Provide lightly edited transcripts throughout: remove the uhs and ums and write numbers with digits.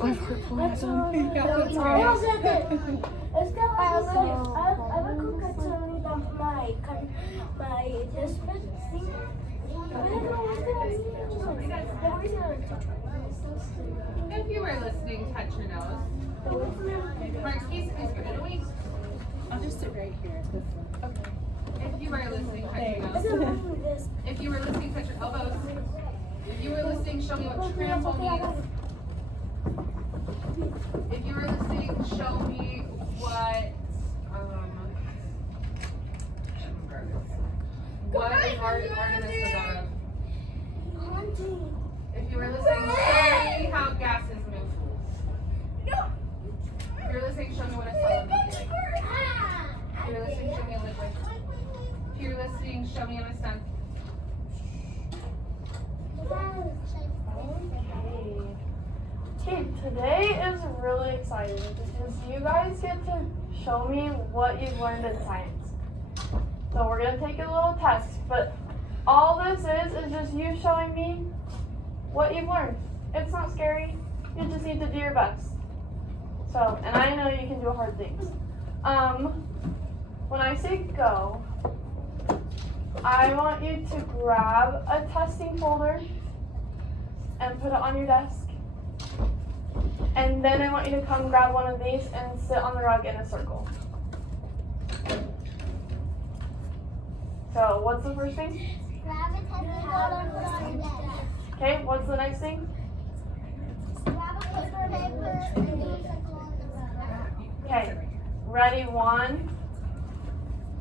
I've heard Es que I will cook at my husband. If you were listening, touch your nose. Marquise, please give it away. I'll just sit right here. Okay. If you were listening, touch your nose. If you were listening, touch your elbows. If you were listening, show me what trample means. If you were listening, show me what is Artemis the god of? If you were listening, show me how gases move. If you're listening, show me what a solid would be like. If you're listening, show me a liquid. If you're listening, show me an instant. Okay, today is really exciting because you guys get to show me what you've learned in science. So we're going to take a little test, but all this is just you showing me what you've learned. It's not scary. You just need to do your best. So, and I know you can do hard things. When I say go, I want you to grab a testing folder and put it on your desk. And then I want you to come grab one of these and sit on the rug in a circle. So, what's the first thing? Grab a testing folder and put it on your desk. Okay, what's the next thing? Grab a paper and do a circle on the rug. Okay, ready? 1,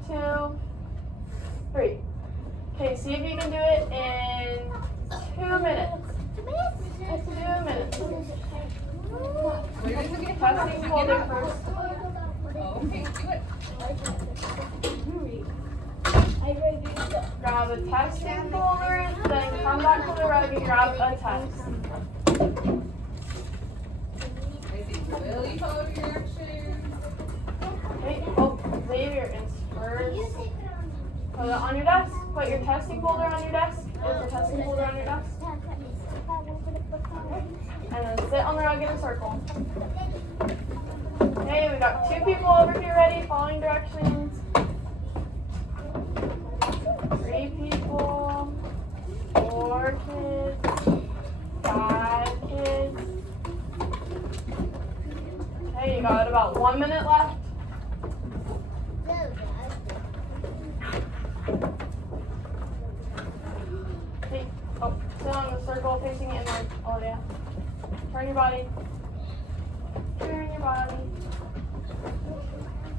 2, 3. Okay, see if you can do it in 2 minutes. 2 minutes. Testing folder first. Okay, do it. Grab a testing folder, then come back to the rug and grab a test. I see really hold your action. Okay, oh, Xavier is first. Put it on your desk. Put your testing folder on your desk. Put your testing folder on your desk. And then sit on the rug in a circle. Okay, we got 2 people over here ready, following directions. 3 people, 4 kids, 5 kids. Okay, you got about 1 minute left. Okay, oh, sit on the circle facing inward, Olivia. Turn your body. Turn your body.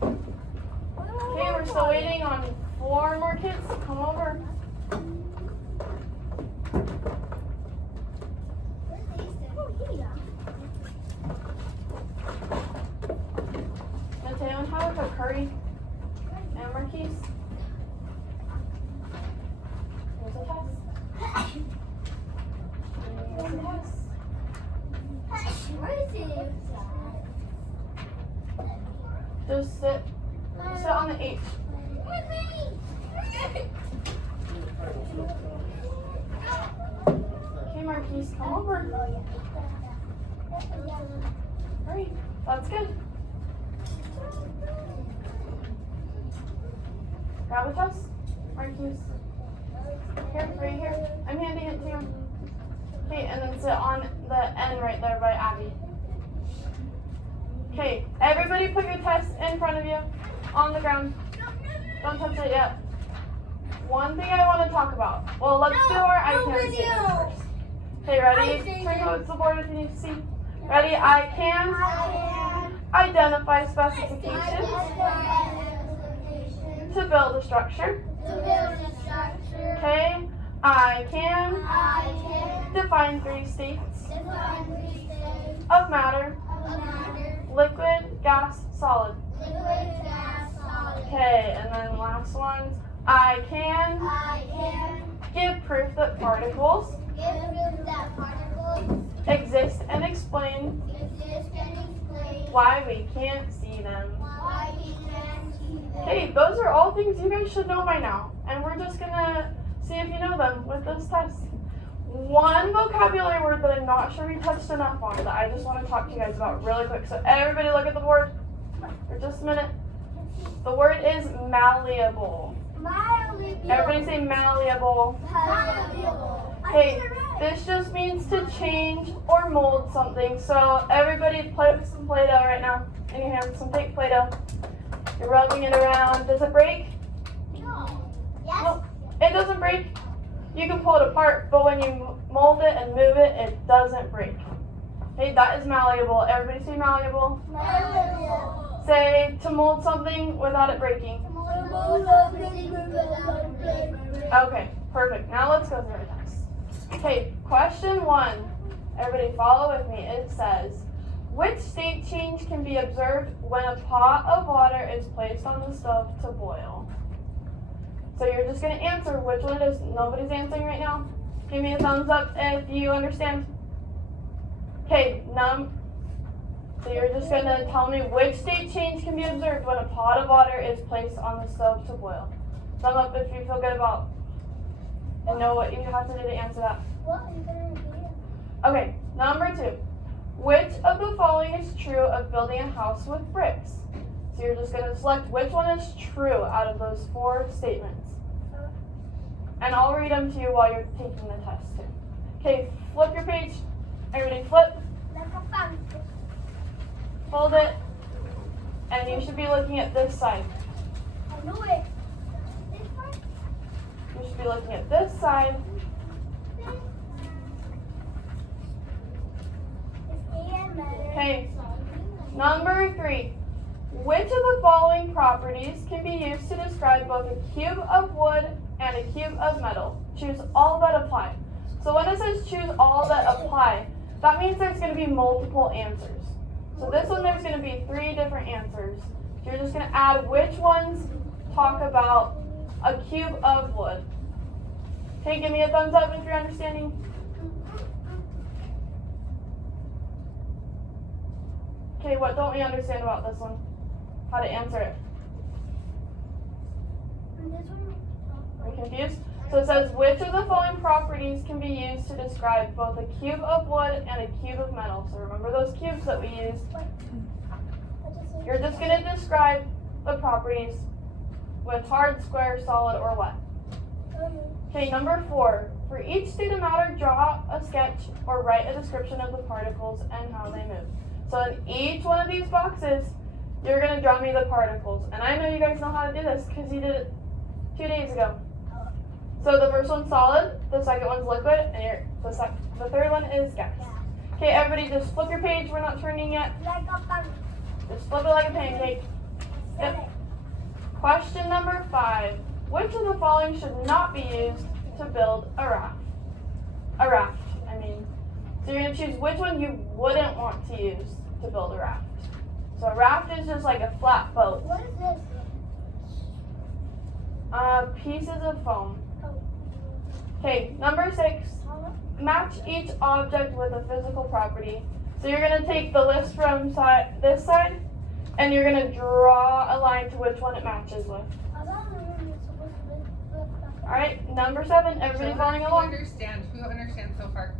Okay, we're still waiting on 4 more kids to come over. Mateo and how about Curry and Marquise? Here's a test. Here's a test. Just sit on the H. Okay, Marquise, come over. Hurry, that's good. Grab a test, Marquise. Here, right here. I'm handing it to you. Okay, and then sit on the end right there by Abby. Okay, everybody put your test in front of you, on the ground. Don't touch it yet. One thing I want to talk about. Well, let's do our I can statement first. Okay, ready? Turn towards the board if you need to see. Ready? I can identify specifications to build a structure. Okay, I can define 3 states of matter. Liquid, gas, solid. Okay, and then last one. I can give proof that particles exist and explain why we can't see them. Okay, those are all things you guys should know by now. And we're just gonna see if you know them with this test. one vocabulary word that I'm not sure we touched enough on that I just want to talk to you guys about really quick. So everybody look at the board for just a minute. The word is malleable. Everybody say malleable. Okay, this just means to change or mold something. So everybody play with some Play-Doh right now. In your hands, some fake Play-Doh. You're rubbing it around. Does it break? No. No, it doesn't break. You can pull it apart, but when you mold it and move it, it doesn't break. Okay, that is malleable. Everybody say malleable. Say to mold something without it breaking. Okay, perfect. Now let's go through our test. Okay, question 1. Everybody follow with me. It says, which state change can be observed when a pot of water is placed on the stove to boil? So you're just going to answer which one it is. Nobody's answering right now. Give me a thumbs up if you understand. Okay, so you're just going to tell me which state change can be observed when a pot of water is placed on the stove to boil. Thumb up if you feel good about and know what you have to do to answer that. Okay, number 2. Which of the following is true of building a house with bricks? So you're just going to select which one is true out of those 4 statements. And I'll read them to you while you're taking the test too. Okay, flip your page. Everybody flip. Fold it. And you should be looking at this side. You should be looking at this side. Okay, number 3. Which of the following properties can be used to describe both a cube of wood and a cube of metal? Choose all that apply. So when it says choose all that apply, that means there's going to be multiple answers. So this one, there's going to be 3 different answers. So you're just going to add which ones talk about a cube of wood. Okay, give me a thumbs up if you're understanding. Okay, what don't we understand about this one? How to answer it? Are you confused? So it says, which of the following properties can be used to describe both a cube of wood and a cube of metal? So remember those cubes that we used. You're just going to describe the properties with hard, square, solid, or wet. Okay, number 4. For each state of matter, draw a sketch or write a description of the particles and how they move. So in each one of these boxes, you're going to draw me the particles. And I know you guys know how to do this because you did it 2 days ago. So the first one's solid, the second one's liquid, and the third one is gas. Okay, everybody just flip your page. We're not turning yet. Just flip it like a pancake. Yep. Question number 5. Which of the following should not be used to build a raft? A raft, I mean. So you're going to choose which one you wouldn't want to use to build a raft. So a raft is just like a flat boat. What is this? Pieces of foam. Okay, number 6. Match each object with a physical property. So you're going to take the list from this side, and you're going to draw a line to which one it matches with. Alright, number 7. Everybody following along? Who understands so far?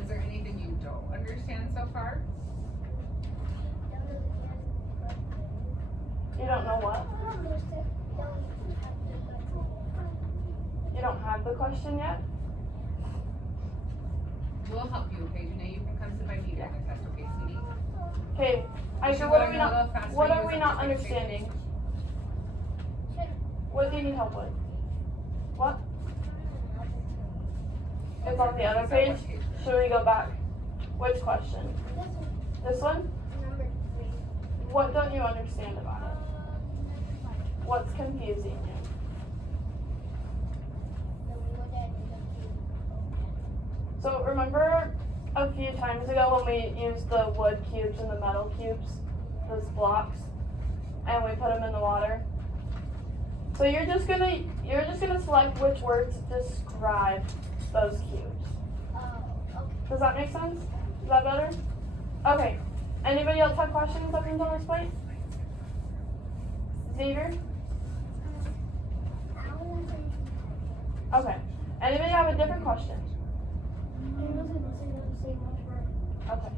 Is there anything you don't understand so far? You don't know what? You don't have the question yet? We'll help you, okay? Janae, you can come sit by me during the test, okay, sweetie? Okay, Aisha, what are we not understanding? What do you need help with? What? It's on the other page. Should we go back? Which question? This one? What don't you understand about it? What's confusing you? So remember a few times ago when we used the wood cubes and the metal cubes, those blocks, and we put them in the water? So you're just gonna select which words describe those cubes. Does that make sense? Is that better? Okay. Anybody else have questions up until this point? Xavier? Okay. Anybody have a different question? Okay.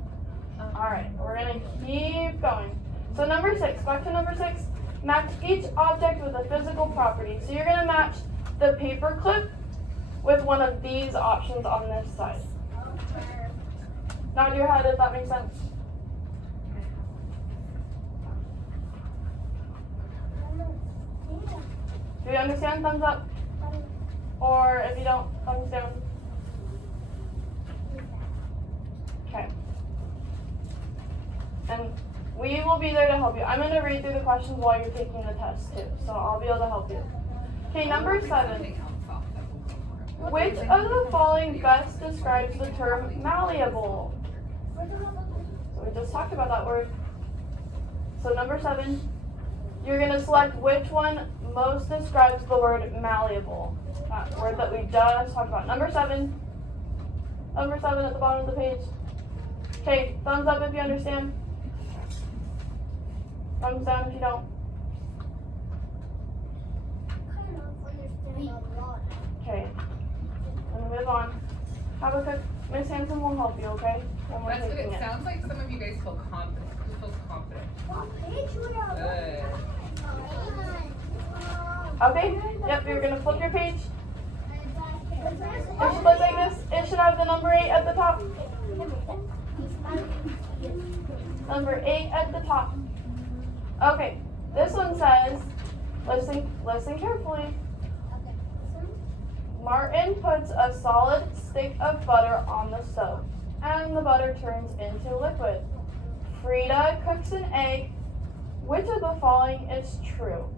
Alright, we're gonna keep going. So number 6, back to number 6. Match each object with a physical property. So you're gonna match the paper clip with one of these options on this side. Nod your head if that makes sense. Do you understand? Thumbs up. Or if you don't, thumbs down. Okay. And we will be there to help you. I'm going to read through the questions while you're taking the test too, so I'll be able to help you. Okay, number 7. Which of the following best describes the term malleable? So we just talked about that word. So number 7, you're going to select which one most describes the word malleable. That word that we just talked about. Number 7. Number 7 at the bottom of the page. Okay, thumbs up if you understand. Thumbs down if you don't. Okay. And move on. Habakkuk, Miss Hanson will help you, okay? When we're That's good. taking It it. sounds like some of you guys feel confident. Who feels confident? Good. Okay? Yep, you're gonna flip your page. It should look like this. It should have the number 8 at the top. Number 8 at the top. Okay, this one says, listen carefully. Martin puts a solid stick of butter on the stove, and the butter turns into liquid. Frida cooks an egg. Which of the following is true?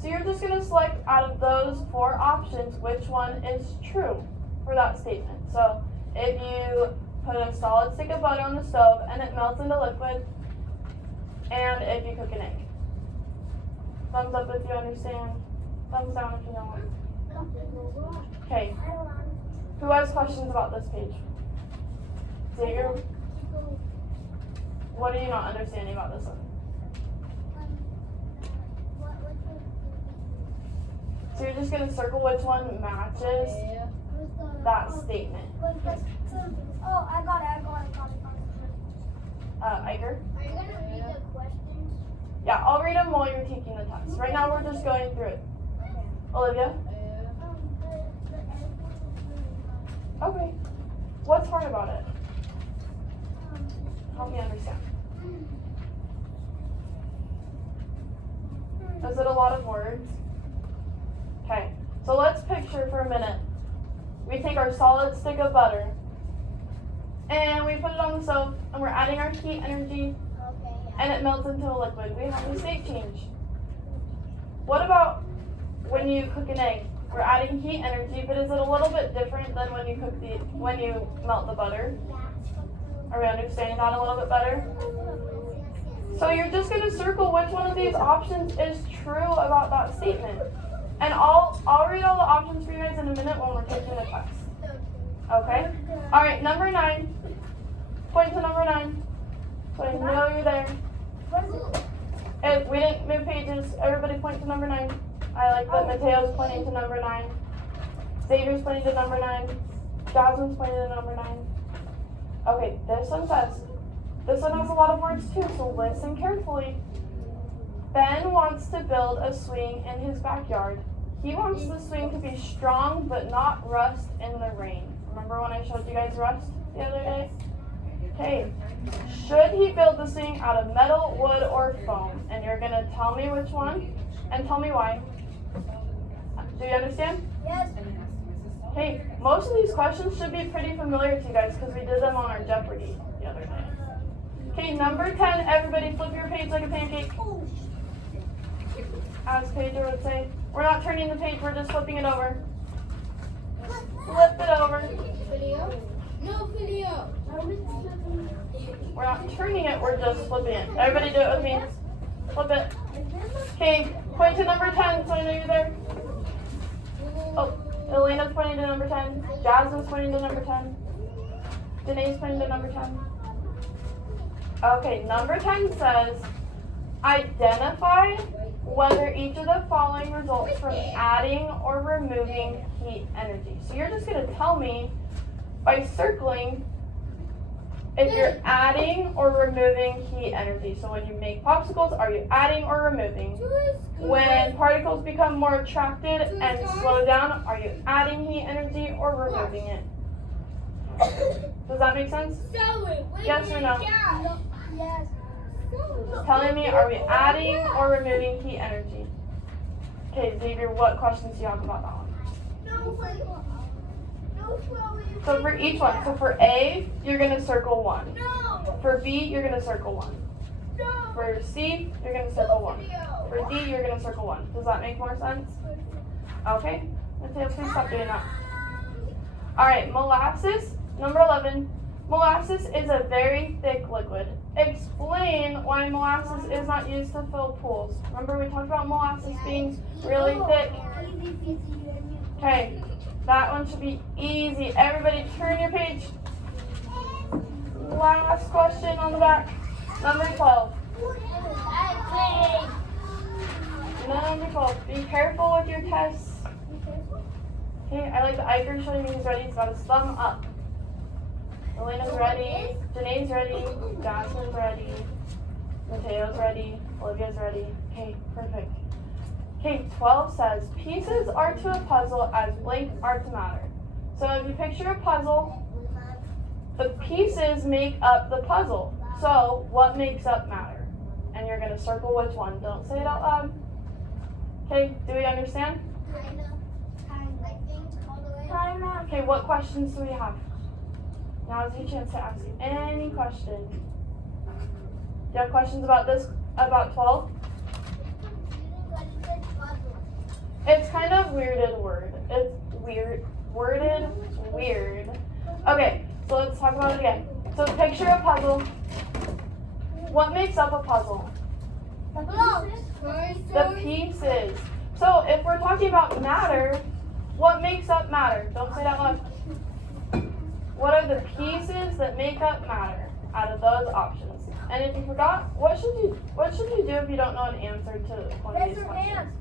So you're just going to select out of those 4 options which one is true for that statement. So if you put a solid stick of butter on the stove and it melts into liquid, and if you cook an egg. Thumbs up if you understand. Thumbs down if you don't. Okay. Who has questions about this page? Xavier, what are you not understanding about this one? So you're just going to circle which one matches that statement. Oh, I got it. Iker? Are you gonna read the questions? Yeah, I'll read them while you're taking the test. Right now we're just going through it. Olivia? Okay. What's hard about it? Help me understand. Is it a lot of words? Okay, so let's picture for a minute. We take our solid stick of butter and we put it on the stove and we're adding our heat energy and it melts into a liquid. We have a state change. What about when you cook an egg? We're adding heat energy, but is it a little bit different than when you melt the butter? Are we understanding that a little bit better? So you're just going to circle which one of these options is true about that statement. And I'll read all the options for you guys in a minute when we're taking the test. Okay? Alright, number 9. Point to number 9. So I know you're there. If we didn't move pages, everybody point to number 9. I like that Mateo's pointing to number 9. Xavier's pointing to number 9. Jasmine's pointing to number 9. Okay, this one says, this one has a lot of words too, so listen carefully. Ben wants to build a swing in his backyard. He wants the swing to be strong but not rust in the rain. Remember when I showed you guys rust the other day? Okay. Should he build the swing out of metal, wood, or foam? And you're going to tell me which one and tell me why. Do you understand? Yes. Okay, most of these questions should be pretty familiar to you guys because we did them on our Jeopardy the other day. Okay, number 10, everybody flip your page like a pancake. As Pedro would say. We're not turning the page, we're just flipping it over. Flip it over. No video. We're not turning it, we're just flipping it. Everybody do it with me. Flip it. Okay, point to number 10 so I know you're there. Oh, Elena's pointing to number 10. Jasmine's pointing to number 10. Danae's pointing to number 10. Okay, number 10 says, identify whether each of the following results from adding or removing heat energy. So you're just going to tell me by circling if you're adding or removing heat energy. So when you make popsicles, are you adding or removing? When particles become more attracted and slow down, are you adding heat energy or removing it? Does that make sense? Yes or no? Yes. Just telling me, are we adding or removing heat energy? Okay, Xavier, what questions do you have about that one? So for each one, so for A, you're going to circle 1. For B, you're going to circle 1. For C, you're going to circle 1. For D, you're going to circle 1. Does that make more sense? Okay. Mateo, please stop doing that. Alright, molasses, number 11. Molasses is a very thick liquid. Explain why molasses is not used to fill pools. Remember we talked about molasses being really thick? Okay, that one should be easy. Everybody turn your page. Last question on the back. Number 12. Number 12. Be careful with your tests. Okay, I like the Iker showing me he's ready. He's got his thumb up. Elena's ready. Janae's ready. Jasmine's ready. Mateo's ready. Olivia's ready. Okay, perfect. Okay, 12 says, pieces are to a puzzle as blank are to matter. So if you picture a puzzle, the pieces make up the puzzle. So what makes up matter? And you're going to circle which one. Don't say it out loud. Okay, do we understand? Okay, what questions do we have? Now is your chance to ask any question. Do you have questions about this, about 12? It's kind of weirded word. It's weird, worded weird. Okay, so let's talk about it again. So picture a puzzle. What makes up a puzzle? The pieces. So if we're talking about matter, what makes up matter? Don't say that loud. What are the pieces that make up matter out of those options? And if you forgot, what should you do if you don't know an answer to one of these questions?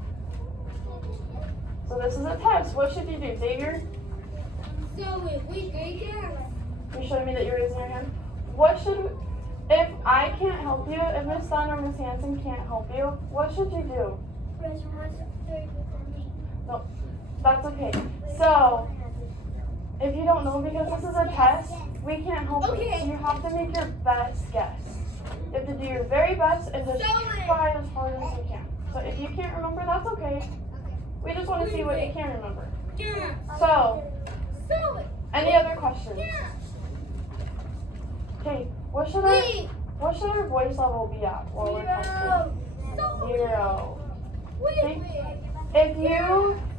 So this is a test. What should you do, Xavier? You showing me that you're raising your hand? If I can't help you, if Miss Dunn or Miss Hanson can't help you, what should you do? No, that's okay. So, if you don't know, because this is a test, we can't help you. So you have to make your best guess. You have to do your very best and just try as hard as you can. So if you can't remember, that's okay. We just want to see what you can remember. So, any other questions? Okay, what should our voice level be at while we're testing? 0. Okay.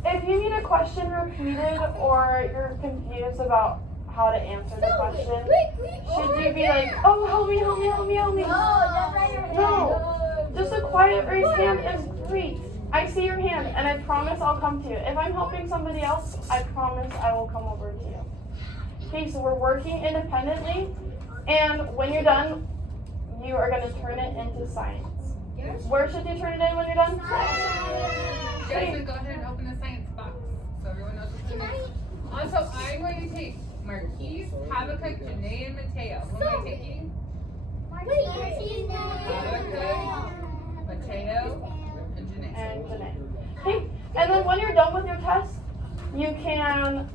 If you need a question repeated or you're confused about how to answer the question, should you be like, oh, help me? No, just a quiet raised hand is great. I see your hand and I promise I'll come to you. If I'm helping somebody else, I promise I will come over to you. Okay, so we're working independently, and when you're done, you are going to turn it into science. Where should you turn it in when you're done? Jasmine, go ahead and open the science box so everyone knows what's in it. Also, I'm going to take Marquise, Habakkuk, Janae, and Mateo. Who am I taking? Habakkuk, Mateo, and Janae. Okay, and then when you're done with your test, you can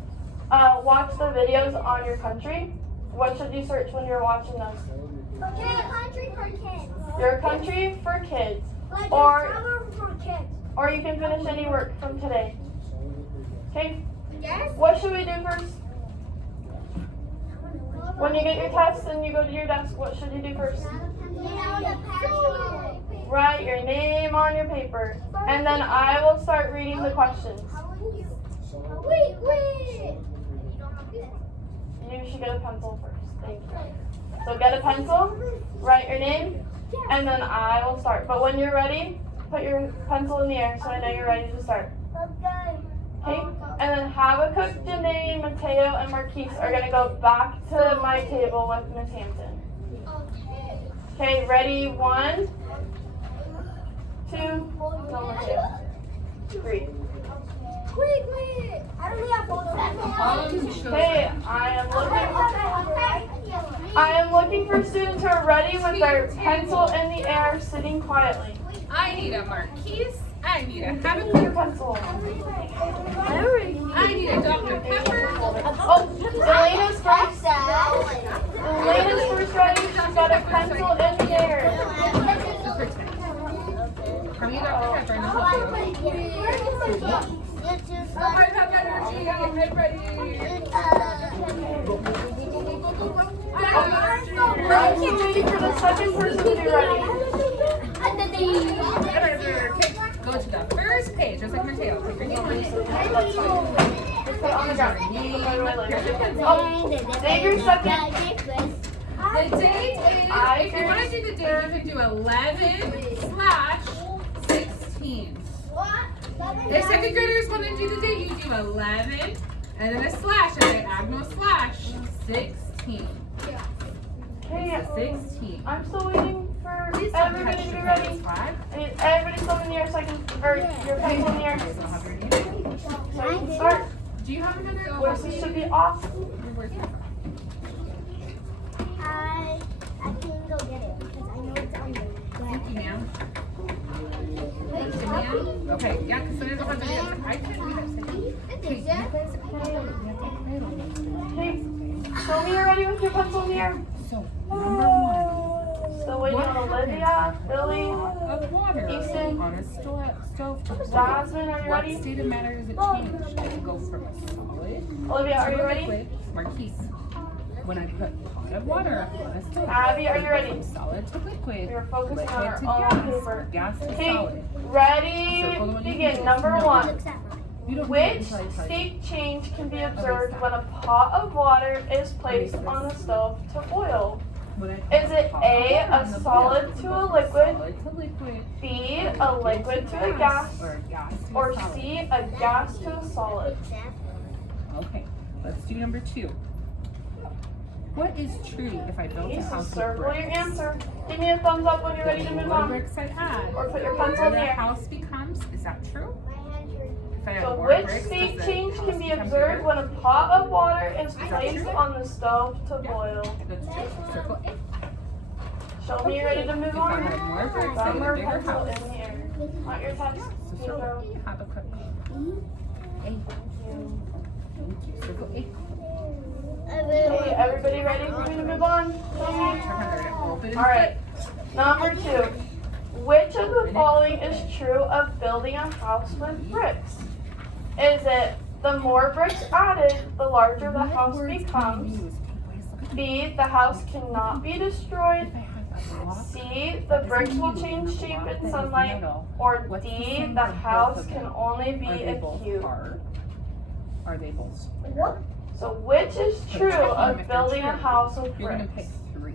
watch the videos on your country. What should you search when you're watching those? Country for kids. Your country for kids. Like Or for kids. or you can finish any work from today. Okay? Yes. What should we do first? When you get your test and you go to your desk, what should you do first? Write your name on your paper. And then I will start reading the questions. Wait. You should get a pencil first. Thank you. So get a pencil, write your name, and then I will start. But when you're ready, put your pencil in the air so I know you're ready to start. Okay? And then Habakkuk, Janae, Mateo, and Marquise are going to go back to my table with Miss Hampton. Okay, ready? 1, 2, no, Mateo. 3. Wait. I don't have photos. Hey, I am looking for students who are ready with their pencil in the air, sitting quietly. I need a Marquise. I need a Your Happy. pencil. I need a Dr. Pepper. Oh, Elena's first. Elena's first ready. She's got a pencil in the air. How many Dr. Pepper? And I'll help you. I have energy. I'm ready. I'm waiting for the second person to be ready. Go to the first page. Just like Mateo. Take your name on it. Just put it on the ground. Oh, Xavier's second. The date is, if you want to do the date, you can do 11/16. If second graders want to do the date, you do 11 and then a slash, a diagonal slash, 16. Okay, 16. I'm still waiting for everybody to be ready. I need everybody still in the air so I can, or your pencil in the air. So I can start. Do you have another? Voices should be off. I can go get it because I know it's under. Thank you, ma'am. Thank you, ma'am. Okay, yeah, because then I don't have to do it. I can't read it. Okay, you guys Hey, show me you're ready with your pencil in the air. So, number 1. Still waiting on Olivia, Billy, Of water Easton. on a stove. Jasmine, are you What ready? state of matter does it change? Does it go from a solid Olivia, are to you a ready? liquid? Marquise. When I put pot of water on a stove. Abby, are you ready? From solid to liquid. We're focusing on Liquid to our own gas. paper. Gas to Okay, solid. ready, Circle the one you begin. can Number do. 1. You don't Which need it until I tell you. state change can be observed when a pot of water is placed on the stove to boil? When I Is it put A, hot water a in the solid bowl, to a liquid, solid to liquid, B, a liquid to a gas, or gas to or a solid? C, a gas to a solid? Okay, let's do number 2. What is true if I built a Okay, so house with circle bricks? your answer. Give me a thumbs up when you're ready to The move more on. bricks I add, Or put your the pencil in bigger the the air. house becomes. Is that true? If I add So more which bricks, state does the change house can be become observed bigger? when a pot of water is that placed true? on the stove to boil? That's true. Circle A. Show me you're ready to move If I on. had more bricks, I Thumb had a or bigger pencil house. in the air. Not your text. So Pedro. circle A, Habakkuk. A. Thank you. Circle A. Okay, everybody ready for me to move on? Open and Alright, number 2. Which of the following is true of building a house with bricks? Is it the more bricks added, the larger the house becomes? B, the house cannot be destroyed? C, the bricks will change shape in sunlight? Or D, the house can only be a cube? Are they both square? What? So which is true of building a house with You're gonna bricks? pick 3.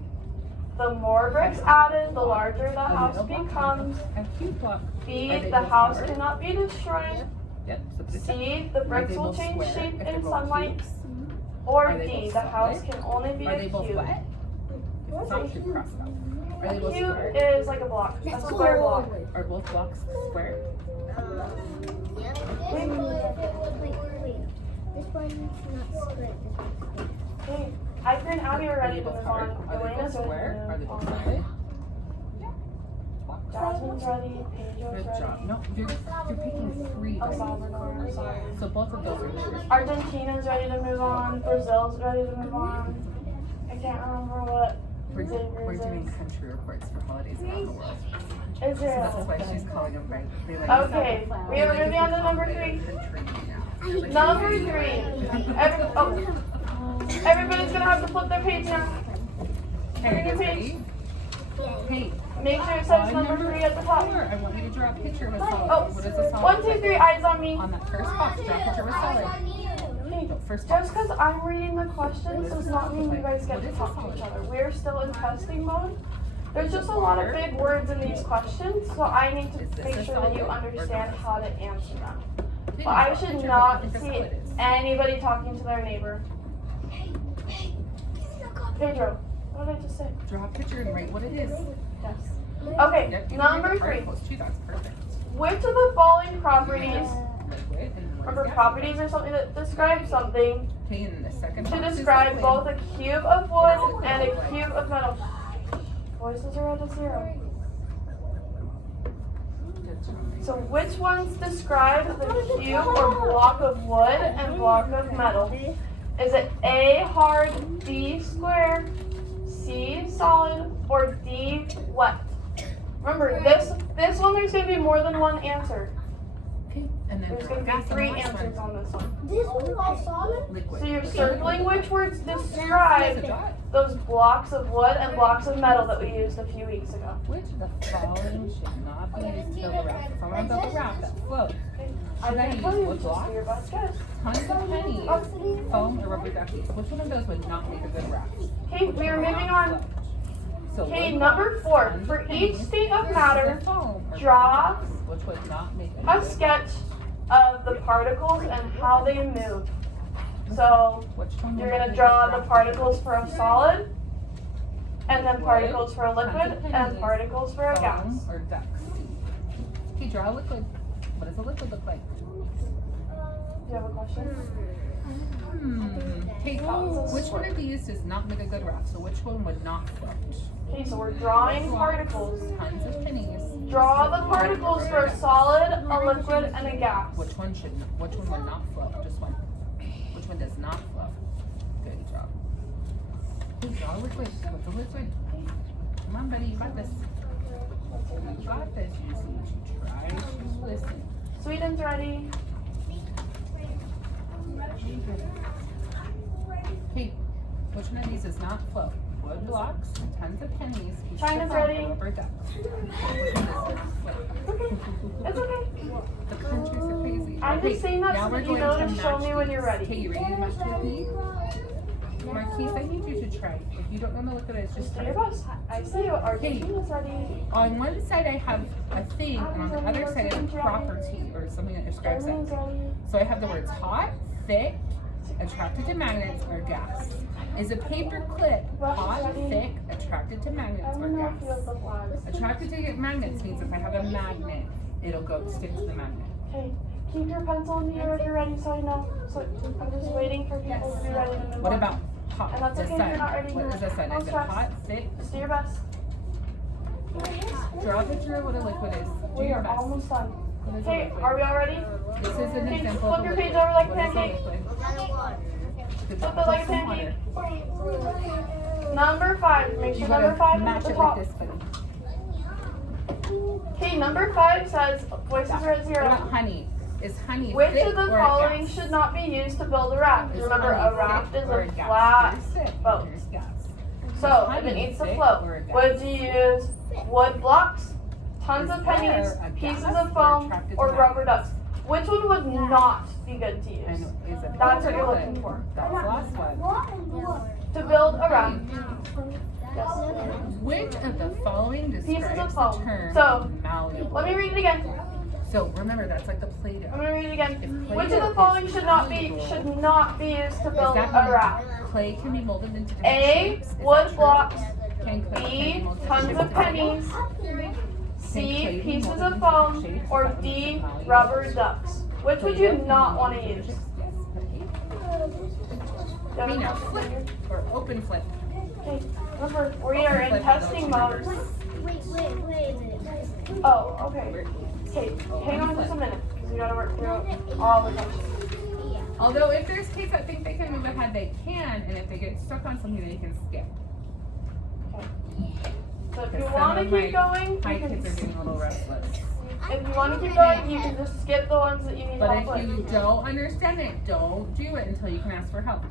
The more bricks added, the larger the house becomes. A cube block. B, the house cannot be destroyed. Yep. So put it down. C, the Are bricks they will both change square shape if they're in both sunlight. cubes? Or Are they D, both the house solid? can only be Are they a both cube. what? If it's not cube, cross it out. Are they A both cube square? is like a block, a square block. Are both blocks square? This one's not split. Okay, Ivan and Abby are Are ready they to both move hard? on. Are they both Elena's ready square? Are to they move both on. solid? Jasmine's ready, Pedro's Good ready. job. No, you're picking 3. El Salvador, sorry. So both of those are theirs. Argentina's ready to move on. Brazil's ready to move on. I can't remember what We're Xavier's doing is. country reports for holidays around the world. So Israel. that's why she's calling them right. They like Okay, we are moving on to number 3. Number 3. Everybody's gonna have to flip their page now. Okay, your you page. ready? Hey, Make sure it says on number 3 at the top. 4, I want you to draw a picture of a solid. Oh, What is a solid? 1, 2, 3, eyes on me. On that first box, draw a picture of a solid. Okay, No, first box. just because I'm reading the questions does not mean you guys get to talk to each other. We're still in testing mode. There's just a lot of big words in these questions, so I need to make sure that you understand how to answer them. But I should not see anybody talking to their neighbor. Pedro, what did I just say? Draw a picture and write what it is. Yes. Okay, Yep, you can number write the 3. articles too, that's perfect. Which of the following properties Liquid and Remember, properties are something that describe something. Okay, and the second To box is describe liquid. both a cube of wood and a cube of metal. Voices are at a 0. So which ones describe the cube or block of wood and block of metal? Is it A, hard, B, square, C, solid, or D, wet? Remember, this one there's going to be more than one answer. Okay, and then There's for going to gas be and 3 the next answers one, on this one. This one was solid. liquid. So you're circling which words There's describe a dot. those blocks of wood and blocks of metal that we used a few weeks ago. Which of the following should not be used to build a raft? If I want to build a raft that floats, I should I can use tell you wood just blocks, do your best guess. tons of pennies, foam, or rubber duckies? Which one of those would not make a good raft? Okay, we are moving on. So Okay, wood number blocks, 4. tons For of each pennies, state of pieces matter, of foam, or draw rubber duckies, which would not make a good sketch of the particles and how they move. So Which one you're would not going to make draw a the raft? particles for a solid, and then particles for a liquid, and particles for a Foam gas. or ducks? Okay, draw a liquid. What does a liquid look like? Do you have a question? Okay, which one of these does not make a good raft? So which one would not float? Okay, so we're drawing particles. Tons of pennies. Draw the particles for a solid, a liquid, and a gas. Which one would not float? Just one. Which one does not float? Good job. Okay, draw a liquid. What's a liquid? Come on, buddy, you got this. You got this. You just need to try to listen. Sweeten's ready. Okay, which one of these does not float? Wood blocks, tons of pennies, pieces China's of foam, ready. or rubber ducks. Which one does not float? Okay, it's okay. The countries are crazy. I'm Okay, just saying that now so we're that you going know to to show match me when these. you're ready. Okay, you ready to match with me? Marquise, I need you to try. If you don't know what it is, just Just do try. your best. I say Argentina's ready. On one side I have a thing, and on the other side I have a property, or something that describes it. Everyone's ready. So I have the words hot, thick, attracted to magnets, or gas. Is a paper clip hot, thick, attracted to magnets, I or don't know if you have gas? the flags. Attracted to magnets means if I have a magnet, it'll go stick to the magnet. Okay, keep your pencil in the air if you're ready so I know. So I'm just waiting for people to be ready to move What on. about hot? And that's The okay if sun. you're not ready What yet. is the sun? No Is it stress. hot, thick? Just do your best. Draw a picture of what a liquid is. Do We your are best. almost done. What is a Okay, liquid? are we all ready? This is an Okay, example flip of a your liquid. page over like What is a pancake. liquid? Good Flip job. it like a Put some pancake. water. Number 5. Make You sure number gotta 5 is at match the it top. like this, buddy. Okay, number 5 says voices are at What 0. about honey? Is honey Which thick of the or a following gas? should not be used to build a raft? Is Remember, honey a raft thick is or a gas? flat There's thick, boat. there's gas. So, Is if it honey needs to thick float, or a gas? would you use wood blocks, tons Is of pennies, there a pieces gas of or foam, attracted or to rubber magnets? ducks? Which one would not be good to And use is it That's what you're liquid? looking for. That's the last one. to build a raft? Yes. Which of the following Pieces of describes the foam. term So, malleable? Let me read it again. So remember, that's like the I'm Play-Doh. gonna read it again. If Which of Play-Doh the following is should not be used to Does build that a mean raft? clay can be molded into different A. shapes? Is that Wood true? blocks. Can clay B. be molded Tons into of different pennies. shapes? C. Pieces molded of into foam. different shapes? Or Is that what D. makes it malleable? Rubber ducks. Which would you Play-Doh can not be want to molded into use? shapes. Yes. Do you Okay, now have a flip question? or open flip. Okay, remember, we are in Flip testing those mode. numbers. Oh, okay. Okay, hang on just a minute, because we gotta work through all the questions. Although if there's kids that think they can move ahead, they can, and if they get stuck on something, they can skip. Okay. So if you Because want to some of keep my going, you Hi can, kids are getting a little restless. if you want to keep going, you can just skip the ones that you need But help if with. you don't understand it, don't do it until you can ask for help.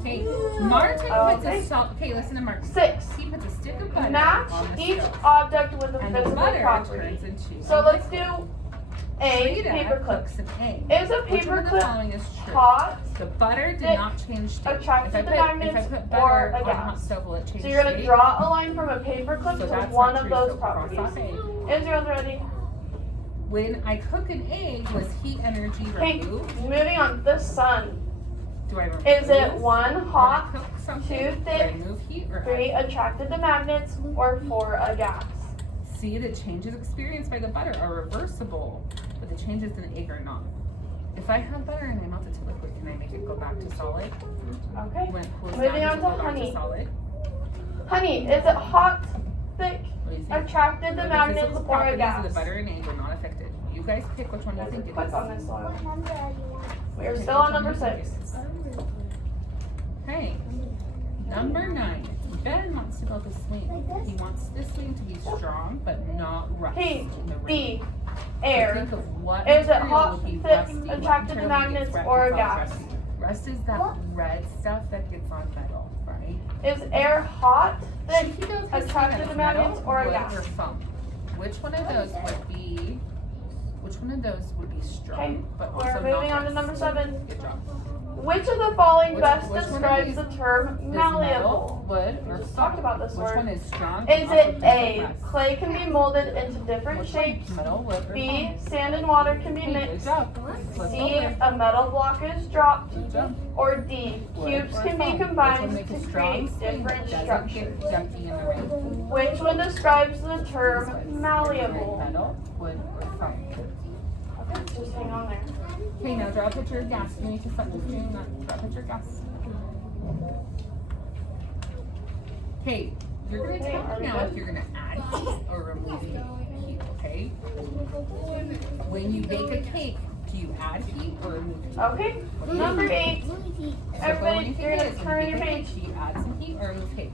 Okay, Martin puts Okay. a salt. Okay, listen to Martin. 6. He puts a stick of butter Match on the each stove, object with a and the visible butter property. turns into. So let's do A, Frida paperclip. cooks an egg. Is a Which one of the paperclip following is true? hot? The butter did thick, not change state. attracted If to I magnets, put or butter a on a hot gas? stove, will it change So you're going to state? draw a line from a paperclip So to that's one not of true, those so cross properties. off A. Is yours ready? When I cook an egg, was heat energy Okay, removed? moving on. The sun. Do I remove? Is it 1, when I hot, cook something? 2, Do I thick, remove heat or 3, attracted to magnets, or 4, a gas? See, the changes experienced by the butter are reversible, but the changes in the egg are not. If I have butter and I melt it to liquid, can I make it go back to solid? Okay. When it cools Moving down, on does it to go back honey. to solid? Honey, is it hot, thick, What do you think? attracted to The magnets, physical or a properties gas? of the butter and egg are not affected. You guys pick which one you think it Click is. on this one. What number are you on? We're Pick still on which one number you think 6. it is. Okay. Number 9. Ben wants to build a swing. He wants this swing to be strong but not rust. P, in the rain. B, So air. think of what Is it material hot, would be thick, rusty, what attracted to material magnets, gets or a called gas? rusty. Rust is that red stuff that gets on metal, right? Is air hot, thick, He built his attracted swing to out of magnets, metal, or a wood, gas? or foam. Which one of those would be? Which one of those would be strong, Okay, but also we're moving not on to number rust? 7. Good job. Which of the following Which- best which one of describes these the term Is malleable? metal, wood, We or just foam? talked about this Which word. one is strong? Is and it also A, doesn't rust? clay can be molded into different Which one? shapes? Metal, wood, or B, foam? sand and water can be Okay, good mixed? job. Flip C, over. a metal block is dropped? Good job. Or D, Wood cubes or can be foam? combined Which one makes to a strong create swing different that doesn't structures? get junky in the rain? Which one describes the This term one. malleable? Metal, wood, or foam? Okay, just hang on there. Okay, now draw a picture of gas. You need to stop just doing that. Draw a picture of gas. Okay, you're gonna Okay, tell are me we now good? if you're gonna add heat or remove heat, okay? When you bake a cake, do you add heat or remove heat? Okay, number 8. Everybody, Circle you're gonna when turn you your bake a page. cake, do you add some heat or remove heat?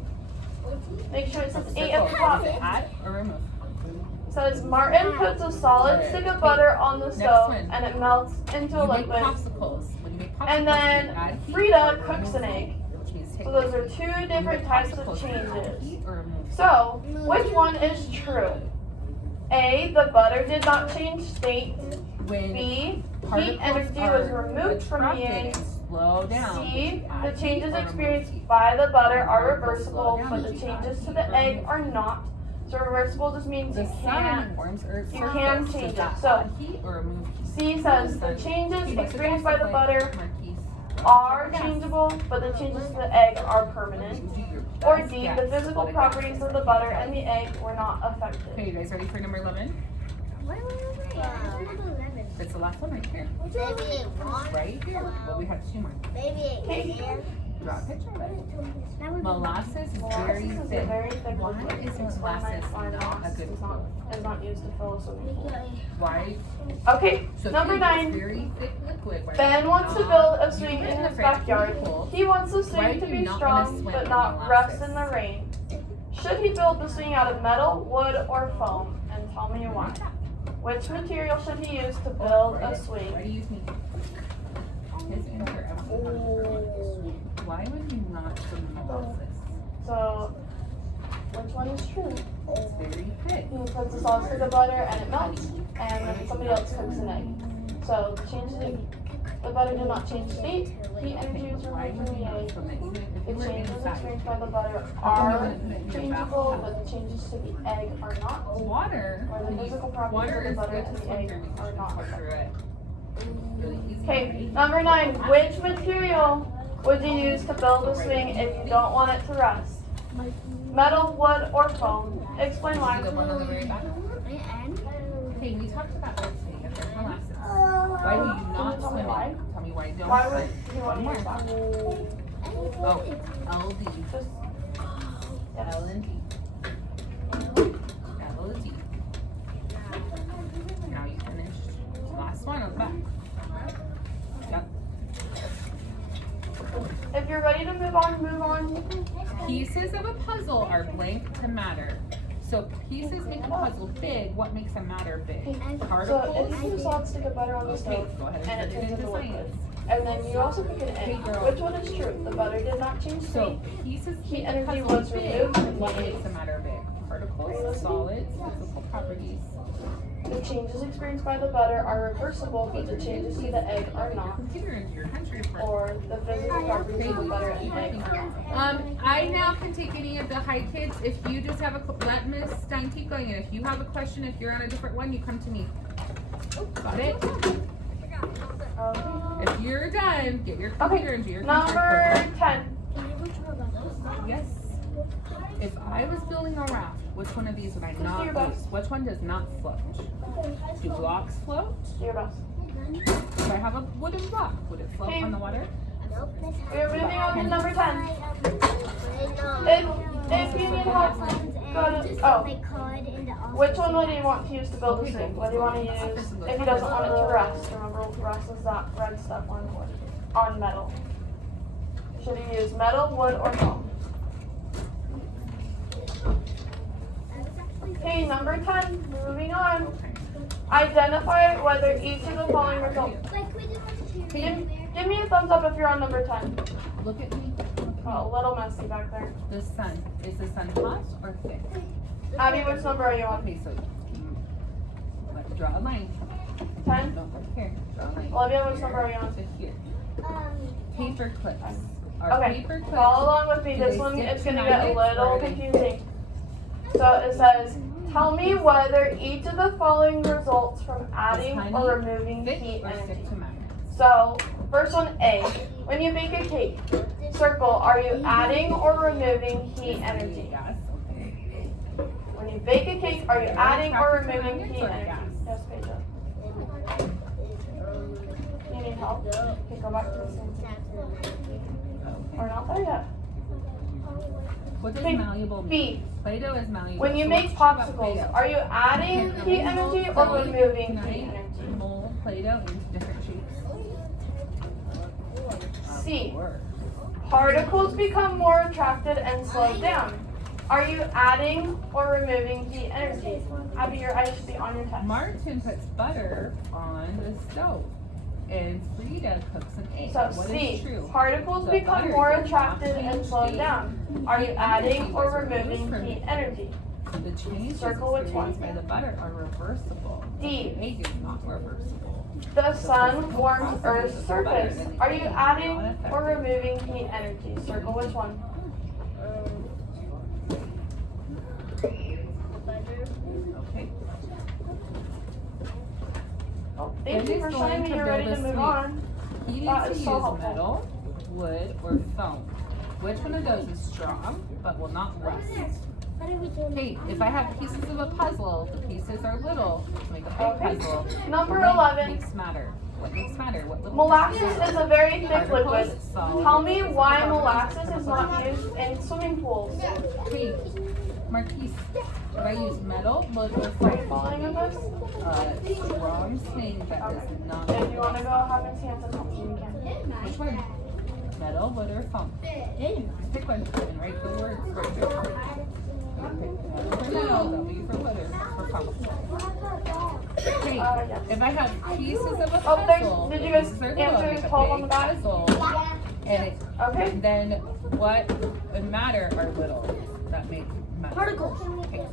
Make sure it says 8 Circle. at the top. Is it add or remove? Says Martin puts a solid stick of butter on the stove and it melts into a You make liquid. popsicles. When you make popsicles, And do you then add heat Frida or cooks remove an egg. heat? Which means take So those are heat. 2 When you different make types of popsicles, do you add changes. heat or remove heat? So, which one is true? A, the butter did not change state. When B, heat particles energy are was removed from the attracted egg. and slow down, C, you add the heat changes or remove experienced heat? by the butter are Particles slow reversible, down, but the you add changes to heat the or egg remove are heat? not. So reversible just means The you sun can't. warms Earth's you surface. can Does change it. that So, add heat or remove heat? C says the Sun. changes Okay, so experienced just by the like butter Marquise, are check your changeable, but the changes to the egg are permanent. guess. Do your Or best D, guess the physical what it properties is. of the butter and the egg were not affected. Okay, you guys ready for number 11? It's the last one right here. Right here. Well, we have 2 more. Draw a picture of it. Molasses is very Molasses is a thick. very thick Why liquid. is Explain molasses why not a molasses good is not used to fill a swimming pool. Why? Okay, So number if it's 9. very thick liquid. Why Ben do you wants to not- build a you swing put it in the his fridge, backyard. it's cool. He wants the Why swing do to you be not wanna strong swim but in not rust in the molasses? rain. Should he build the swing out of metal, wood, or foam? And tell me why. Which material should he use to build a Why swing? do you think his answer? Why would you not put molasses? So, which one is true? It's very thick. He puts a solid stick of butter and it melts, and then somebody else cooks an egg. So, the butter did not change state. Heat energy was Why removed would from you the not egg. put it? If The you were changes inside. experienced by the butter are changeable, but the changes to the egg are not. Water. Or the when you- physical properties Water of the is butter good and to the swim egg through because are you not can walk through it. Really easy. Okay, number 9. Which material would you use to build a swing if you don't want it to rust? Metal, wood, or foam? Explain See why. the one on the very back? Okay, we talked about this thing at the molasses. Why do you Can not you tell me swim why? in? Tell me why you don't Why swim. would you want to use that? Oh, LD. Just, L and D. L and D. Now you finished. Last one on the back. Yep. if you're ready to move on, move on. Pieces of a puzzle are blank to matter. So pieces make a puzzle big. What makes a matter big? So if Particles. you put a solid stick of butter on the Okay, stove go ahead and and it put it turns into into liquid, science. and then you also cook an egg, Hey, girl. which one is true? The butter did not change state. So pieces Heat make a energy puzzle was big. removed from What the makes eggs. a matter big? Particles, solids, physical properties. The changes experienced by the butter are reversible, but the changes to the egg are Your not. computer into your country report. Or the physical properties of the butter and egg are not. I now can take any of the high kids. If you just have let Miss Stein keep going, and if you have a question, if you're on a different one, you come to me. Got it? If you're done, get your computer into your country Number report. 10. Yes. If I was building a raft, which one of these would I do not your best. use? Which one does not float? Do blocks float? Do your best. If I have a wooden block, would it float on the water? We're moving on to number 10. If you need help, go to, oh. Which one would you want to use to build the swing? What do you want to use if he doesn't want it to rest? Remember, rest is that red stuff on wood, on metal. Should he use metal, wood, or foam? Okay, number 10, moving on. Identify whether each of the following results. Give me a thumbs up if you're on number 10. Look at me. Oh, a little messy back there. The sun. Is the sun hot or thick? Abby, which number are you on? Okay, so draw a line. 10? Don't look here. Draw a line. Olivia, which number are you on? To here. Paper clips. Are Okay, paper clips? follow along with me. Do This they one stick is to going to get a magnets, little or are they- confusing. So it says, tell me whether each of the following results from adding honey or removing thick heat or energy. stick to magnets? So, first one, A. When you bake a cake, circle, are you adding or removing heat energy? Yes. Okay. When you bake a cake, are you adding or removing Magnets heat or energy? gas? Yes, Pedro. You need help? Okay, go back to the same. We're not there yet. What does Okay, malleable B. mean? Play-Doh is malleable. When you So make let's talk about popsicles, Play-Doh. are you adding Can heat I energy or mold removing Play-Doh? heat Can I energy? mold Play-Doh into different shapes? C. Of course. Particles become more attracted and slow down. Are you adding or removing heat energy? Abby, your eyes should be on your test. Martin puts butter on the stove, and Frida cooks an egg. So What C. is true? Particles The become butter more does not attracted and change slow the down. Are you heat adding energy or that's removed removing from heat it. energy? The changes Circle which one. experienced by the butter are reversible. D. The egg is not reversible. The sun warms Earth's surface. Are you adding or removing heat energy? Circle which one. Okay. Oh, thank you for showing me you're ready to move on. You need That to is use so helpful. metal, wood, or foam. Which one of those is strong but will not rust? Hey, if I have pieces of a puzzle, the pieces are little to make a big Okay. puzzle. Number What 11. makes matter? What makes matter? What little Molasses pieces is a very thick Particles, liquid. solids, Tell me why physical molasses properties, is not used in swimming pools. Hey, Marquise, should I use metal, wood, or Are you foam? following with us? Strong thing that does not. If you want to go have his hands and help you, you can. Which one? Metal, wood, or foam? Pick one and write the words right there. For metal, W for wood, or for foam. Hey, Yes. if I have pieces of a Oh, puzzle, did you guys pieces are answer little, this make 12 a on the big back? puzzle, and it, Okay. then what would matter are little that make matter. Particles. Okay.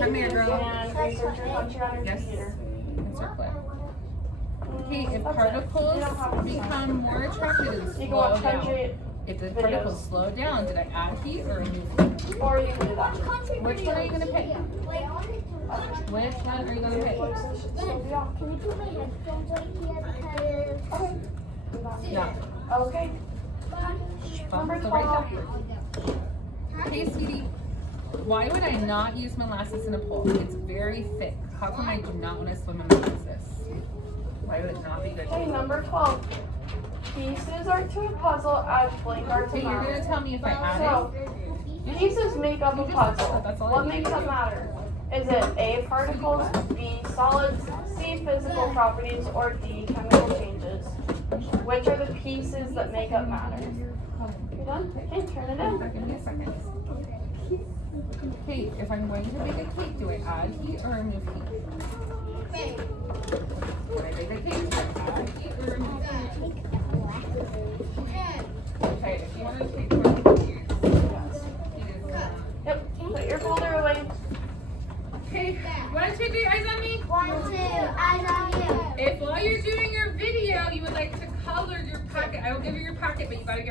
Come here, girl. And research your country on your Yes. computer. And circle it. Okay, if That's it. particles You don't have to say. become more attracted and You can slow watch down. country, If the videos. particles slow down, did I add heat or remove heat? or you can do that. Which one are you gonna pick? Which one are you gonna Your pick? voices should still be off. Can we put my headphones right here because Okay. Do that. Yeah. Okay. Bump Number the right 12. backward. Hey, sweetie. Why would I not use molasses in a pool? It's very thick. How come I do not want to swim in molasses? Why would it not be good? Okay, number 12. Pieces are to a puzzle as blank are to Okay, you're gonna matter. tell me if I add So, pieces make up a puzzle. That's all I What need. makes it matter? Is it A, particles, B, solids, C, physical properties, or D, chemical changes? Which are the pieces that make up matter? You done? Okay, turn it in. Give me a second. Okay, if I'm going to make a cake, do I add heat or remove heat? When I make a cake, do I add heat or remove heat? Okay, if you want to take one of these, Yep, put your folder away. okay, 1, 2, 3, eyes on me. 1, 2, eyes on you. If while you're doing your video, you would like to color your packet, I will give you your packet, but you gotta get